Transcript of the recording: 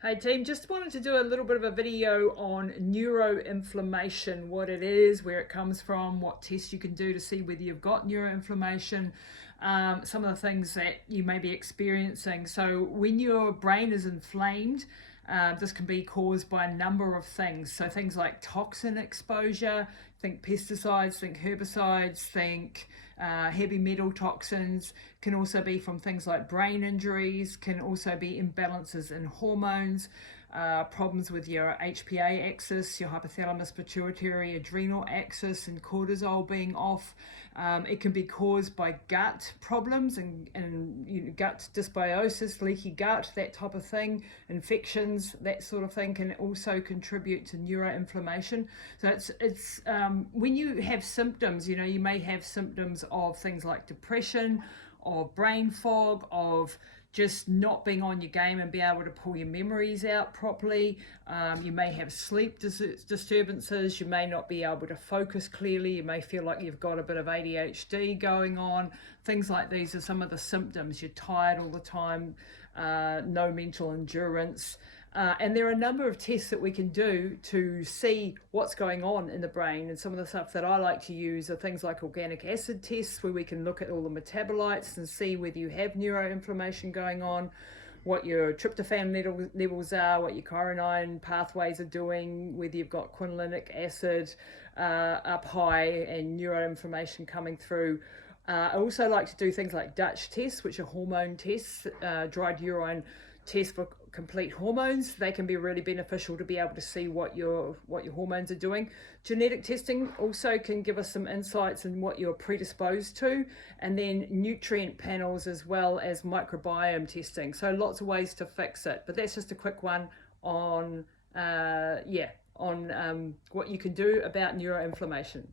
Hey team, just wanted to do a little bit of a video on neuroinflammation, what it is, where it comes from, what tests you can do to see whether you've got neuroinflammation, some of the things that you may be experiencing. So when your brain is inflamed, this can be caused by a number of things. So things like toxin exposure, think pesticides, think herbicides, think heavy metal toxins, can also be from things like brain injuries, can also be imbalances in hormones, problems with your HPA axis, your hypothalamus pituitary adrenal axis, and cortisol being off. It can be caused by gut problems and gut dysbiosis, leaky gut, that type of thing, infections, that sort of thing can also contribute to neuroinflammation. So it's when you have symptoms, you may have symptoms of things like depression, of brain fog, of just not being on your game and be able to pull your memories out properly. You may have sleep disturbances. You may not be able to focus clearly. You may feel like you've got a bit of ADHD going on. Things like these are some of the symptoms. You're tired all the time, no mental endurance. And there are a number of tests that we can do to see what's going on in the brain. And some of the stuff that I like to use are things like organic acid tests, where we can look at all the metabolites and see whether you have neuroinflammation going on, what your tryptophan levels are, what your chorinine pathways are doing, whether you've got quinolinic acid up high and neuroinflammation coming through. I also like to do things like Dutch tests, which are hormone tests, dried urine tests for complete hormones. They can be really beneficial to be able to see what your hormones are doing. Genetic testing also can give us some insights in what you're predisposed to, and then nutrient panels as well as microbiome testing. So lots of ways to fix it, but that's just a quick one on what you can do about neuroinflammation.